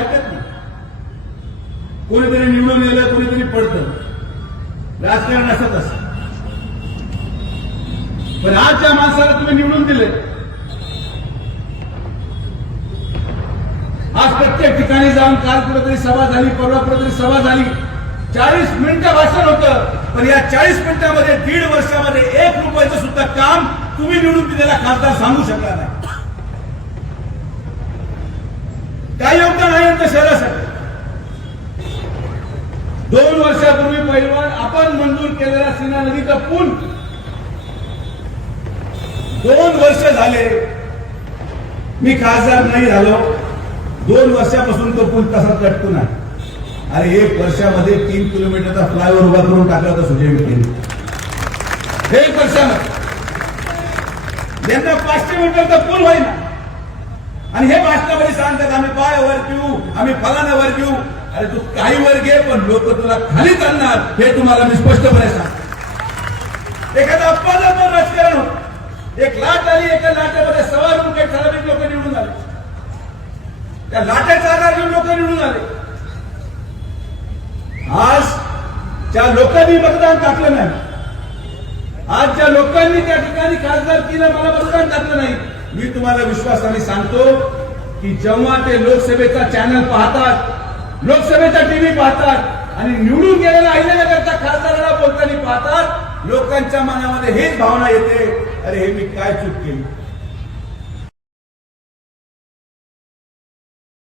हरकत नाही. कोणीतरी निवडून गेलं, कोणीतरी पडतं, राजकारण असत असं. पण आज ज्या माणसाला तुम्ही निवडून दिले, आज प्रत्येक ठिकाणी जाऊन काल कुठेतरी सभा झाली, परवा कुठेतरी सभा झाली, 40 मिनिटं भाषण होतं, पण या 40 मिनिटांमध्ये 1.5 वर्षामध्ये 1 रुपयाचं सुद्धा काम तुम्ही निवडून दिलेला खासदार सांगू शकला नाही. काय योगदान आहे आमच्या शहरासाठी? 2 वर्षापूर्वी पहिलवान आपण मंजूर केलेला सीना नदीचा पूल 2 वर्ष झाले, मी खासदार नाही झालो, 2 वर्षापासून तो पूल तसा तटकून आहे. अरे 1 वर्षामध्ये 3 किलोमीटरचा फ्लायओव्हर उभा करून टाकला होता सुजय विखेंनी. 1 वर्षामध्ये त्यांना 500 मीटरचा पूल होईना. आणि हे भाषणामध्ये सांगतात आम्ही पाय वर घेऊ, आम्ही फलाना वर घेऊ. अरे तू काही वर घे, पण लोक तुला खाली चालणार हे तुम्हाला मी स्पष्टपणे सांगतो. एखादा अपवादात्मक राजकारण होत, एक लाट आली, एका लाटेमध्ये 1.25 रुपये ठराविक लोक निवडून आले, त्या लाटेचा आधार घेऊन लोक निवडून आले. आज ज्या लोकांनी मतदान टाकलं नाही, आज ज्या लोकांनी त्या ठिकाणी खासदारकीला मला मतदान टाकलं नाही, मी तुम्हाला विश्वासाने सांगतो की जेव्हा ते लोकसभेचा चॅनल पाहतात, लोकसभेचा टीव्ही पाहतात आणि निवडून गेलेल्या अहिल्यानगरच्या खासदाराला बोलताना पाहतात, लोकांच्या मनामध्ये हेच भावना येते, अरे हे मी काय चूक केली.